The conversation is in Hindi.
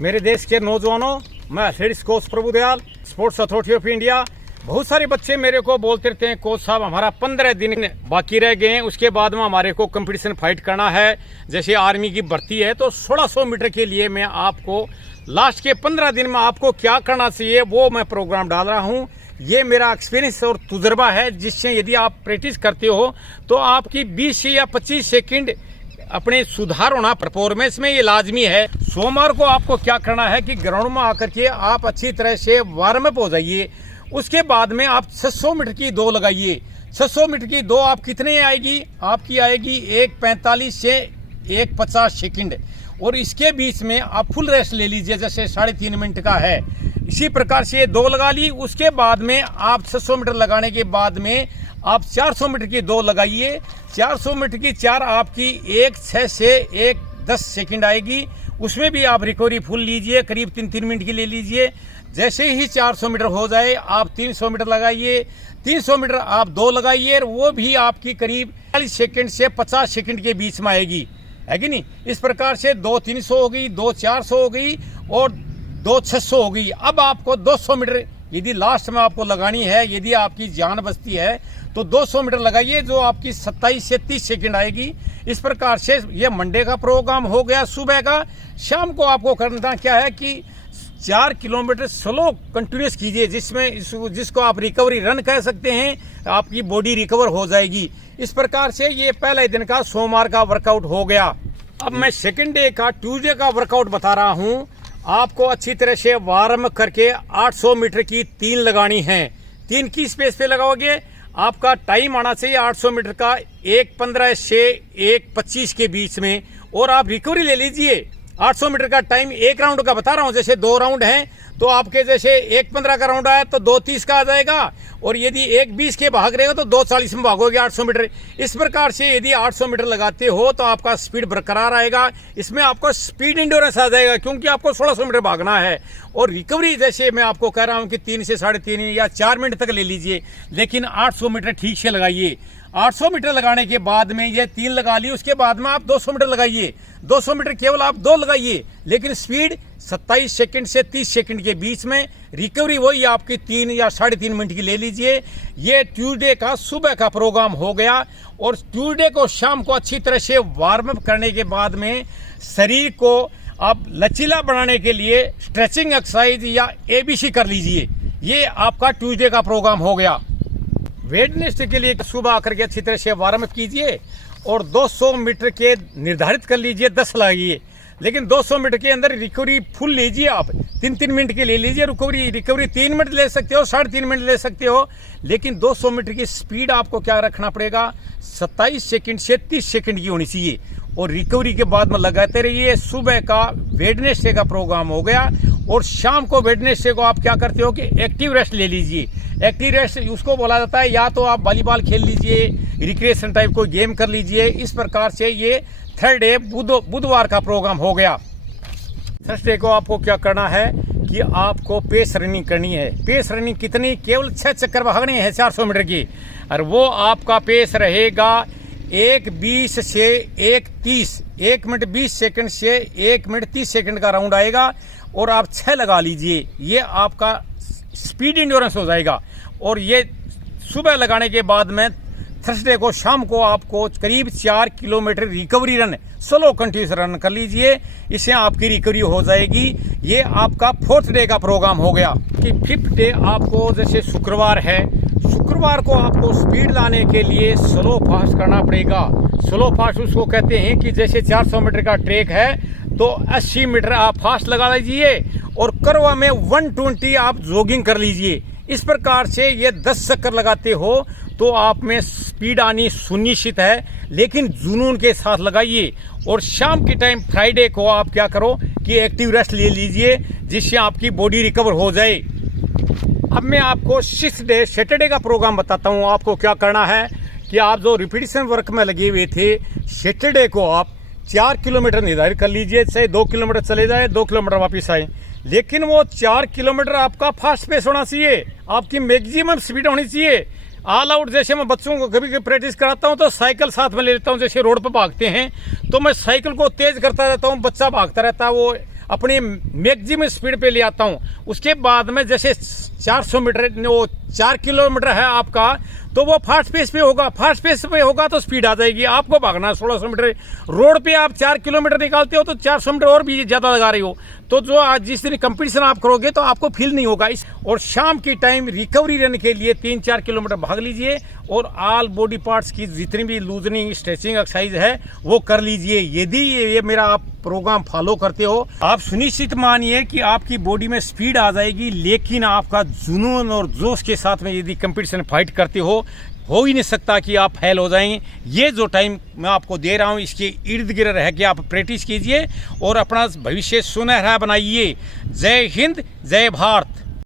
मेरे देश के नौजवानों, मैं athletics coach Prabhudayal, sports authority of India. बहुत सारे बच्चे मेरे को बोलते रहते हैं, कोच साहब हमारा 15 दिन बाकी रह गए हैं, उसके बाद में हमारे को कंपटीशन फाइट करना है, जैसे आर्मी की भर्ती है। तो 1600 मीटर के लिए मैं आपको लास्ट के 15 दिन में आपको क्या करना चाहिए वो मैं प्रोग्राम डाल रहा हूँ। ये मेरा एक्सपीरियंस और तजुर्बा है, जिससे यदि आप प्रैक्टिस करते हो तो आपकी 20 या 25 सेकंड अपने सुधार होना परफॉर्मेंस में ये लाजमी है। सोमवार को आपको क्या करना है कि ग्राउंड में आकर के आप अच्छी तरह से वार्म अप हो जाइए। उसके बाद में आप 600 मीटर की दौड़ लगाइए। 600 मीटर की दौड़ आप कितने आएगी? आपकी आएगी 1:45 से 1:50 सेकंड, और इसके बीच में आप फुल रेस्ट ले लीजिए, जैसे 3.5 मिनट का है। इसी प्रकार से दौड़ लगा ली। उसके बाद में आप 600 मीटर लगाने के बाद में आप 400 मीटर की दौड़ लगाइए। 400 मीटर की 4 आपकी 1:06 से 1:10 सेकंड आएगी। उसमें भी आप रिकवरी फुल लीजिए, करीब 3 मिनट की ले लीजिए। जैसे ही 400 मीटर हो जाए आप 300 मीटर लगाइए। 300 मीटर आप दौड़ लगाइए, वो भी आपकी करीब 40 सेकंड से 50 सेकंड के बीच में आएगी, है कि नहीं। इस प्रकार से 2-300 हो गई, 2-400 हो गई और 2-600 हो गई। अब आपको 200 मीटर यदि लास्ट में आपको लगानी है, यदि आपकी जान बचती है तो 200 मीटर लगाइए, जो आपकी 27 से 30 सेकंड आएगी। इस प्रकार से ये मंडे का प्रोग्राम हो गया सुबह का। शाम को आपको करना क्या है कि 4 किलोमीटर स्लो कंटिन्यूस कीजिए, जिसको आप रिकवरी रन कह सकते हैं। आपकी बॉडी रिकवर हो जाएगी। इस प्रकार से ये पहले दिन का सोमवार का वर्कआउट हो गया। अब मैं सेकंड डे का ट्यूसडे का वर्कआउट बता रहा हूँ। आपको अच्छी तरह से वार्म करके 800 मीटर की 3 लगानी है। 3 की स्पेस पे लगाओगे। आपका टाइम आना चाहिए 800 मीटर का 1:15 से 1:25 के बीच में, और आप रिकवरी ले लीजिए। 800 मीटर का टाइम एक राउंड का बता रहा हूं, जैसे 2 राउंड हैं तो आपके जैसे 1:15 का राउंड आया तो 2:30 का आ जाएगा, और यदि 1:20 के भाग रहेगा तो 2:40 में भागोगे 800 मीटर। इस प्रकार से यदि 800 मीटर लगाते हो तो आपका स्पीड बरकरार आएगा। इसमें आपको स्पीड इंड्योरेंस आ जाएगा, क्योंकि आपको 1600 मीटर भागना है। और रिकवरी जैसे मैं आपको कह रहा हूं कि 3 से 3.5 या 4 मिनट तक ले लीजिए, लेकिन 800 मीटर ठीक से लगाइए। 800 मीटर लगाने के बाद में ये 3 लगा ली, उसके बाद में आप 200 मीटर लगाइए। 200 मीटर केवल आप 2 लगाइए, लेकिन स्पीड 27 सेकंड से 30 सेकंड के बीच में। रिकवरी वही आपकी 3 या 3.5 मिनट की ले लीजिए। ये ट्यूसडे का सुबह का प्रोग्राम हो गया। और ट्यूसडे को शाम को अच्छी तरह से वार्म अप करने के बाद में शरीर को आप लचीला बनाने के लिए स्ट्रेचिंग एक्सरसाइज या ABC कर लीजिए। ये आपका ट्यूसडे का प्रोग्राम हो गया। वेडनेसडे के लिए सुबह आकर के अच्छी तरह से वार्म अप कीजिए और 200 मीटर के निर्धारित कर लीजिए, 10 लगाइए। लेकिन 200 मीटर के अंदर रिकवरी फुल लीजिए। आप 3-3 मिनट की ले लीजिए रिकवरी 3 मिनट ले सकते हो, 3.5 मिनट ले सकते हो। लेकिन 200 मीटर की स्पीड आपको क्या रखना पड़ेगा? 27 सेकंड से 30 सेकंड की होनी चाहिए, और रिकवरी के बाद में लगाते रहिए। सुबह का वेडनेसडे का प्रोग्राम हो गया। और शाम को वेडनेसडे को आप क्या करते हो कि एक्टिव रेस्ट ले लीजिए। एक्टिव रेस्ट उसको बोला जाता है, या तो आप वॉलीबॉल खेल लीजिए, रिक्रिएशन टाइप कोई गेम कर लीजिए। इस प्रकार से ये थर्ड डे बुधवार का प्रोग्राम हो गया। थर्सडे को आपको क्या करना है कि आपको पेस रनिंग करनी है। पेस रनिंग कितनी? केवल 6 चक्कर भागने हैं 400 मीटर की, और वो आपका पेस रहेगा 1:20 से 1:30, 1 मिनट 20 सेकंड से 1 मिनट 30 सेकंड का राउंड आएगा, और आप 6 लगा लीजिए। ये आपका स्पीड इंड्योरेंस हो जाएगा। और ये सुबह लगाने के बाद में थर्सडे को शाम को आपको करीब 4 kilometre recovery run, slow continuous run कर लीजिए। इससे आपकी रिकवरी हो जाएगी। ये आपका 4th डे का प्रोग्राम हो गया। कि 5th डे आपको जैसे शुक्रवार है, शुक्रवार को आपको स्पीड लाने के लिए स्लो फास्ट करना पड़ेगा। स्लो फास्ट उसको कहते हैं कि जैसे 400 मीटर का ट्रैक है तो 80 मीटर आप फास्ट लगा लीजिए, और करवा में 120 आप जॉगिंग कर लीजिए। इस प्रकार से ये 10 चक्कर लगाते हो तो आप में स्पीड आनी सुनिश्चित है, लेकिन जुनून के साथ लगाइए। और शाम के टाइम फ्राइडे को आप क्या करो कि एक्टिव रेस्ट ले लीजिए, जिससे आपकी बॉडी रिकवर हो जाए। अब मैं आपको 6th डे सैटरडे का प्रोग्राम बताता हूँ। आपको क्या करना है कि आप जो रिपीटिशन वर्क में लगे हुए थे, सैटरडे को आप 4 किलोमीटर निर्धारित कर लीजिए। चाहे 2 किलोमीटर चले जाए, 2 किलोमीटर वापस आए, लेकिन वो 4 किलोमीटर आपका फास्ट पेस होना चाहिए। आपकी मैक्सिमम स्पीड होनी चाहिए। ऑल आउट जैसे मैं बच्चों को कभी कभी प्रैक्टिस कराता हूँ तो साइकिल साथ में ले लेता हूँ। जैसे रोड पर भागते हैं तो मैं साइकिल को तेज करता रहता हूँ, बच्चा भागता रहता है, वो अपनी मैक्सिमम स्पीड पे ले आता हूँ। उसके बाद में जैसे 400 मीटर, वो 4 किलोमीटर है आपका, तो वो फास्ट पेस पे होगा। फास्ट पेस पे होगा तो स्पीड आ जाएगी। आपको भागना है 1600 मीटर, रोड पे आप 4 किलोमीटर निकालते हो तो 400 मीटर और भी ज़्यादा लगा रही हो, तो जो आज जिस दिन कंपटीशन आप करोगे तो आपको फील नहीं होगा। और शाम की टाइम रिकवरी रन के लिए 3-4 किलोमीटर भाग लीजिए और ऑल बॉडी पार्ट्स की जितनी भी लूजनिंग स्ट्रेचिंग एक्सरसाइज है वो कर लीजिए। यदि ये मेरा आप प्रोग्राम फॉलो करते हो, आप सुनिश्चित मानिए कि आपकी बॉडी में स्पीड आ जाएगी। लेकिन आपका जुनून और जोश के साथ में यदि कंपटीशन फाइट करते हो ही नहीं सकता कि आप फेल हो जाएंगे। ये जो टाइम मैं आपको दे रहा हूँ, इसके इर्द गिर्द रह के आप प्रैक्टिस कीजिए और अपना भविष्य सुनहरा बनाइए। जय हिंद, जय भारत।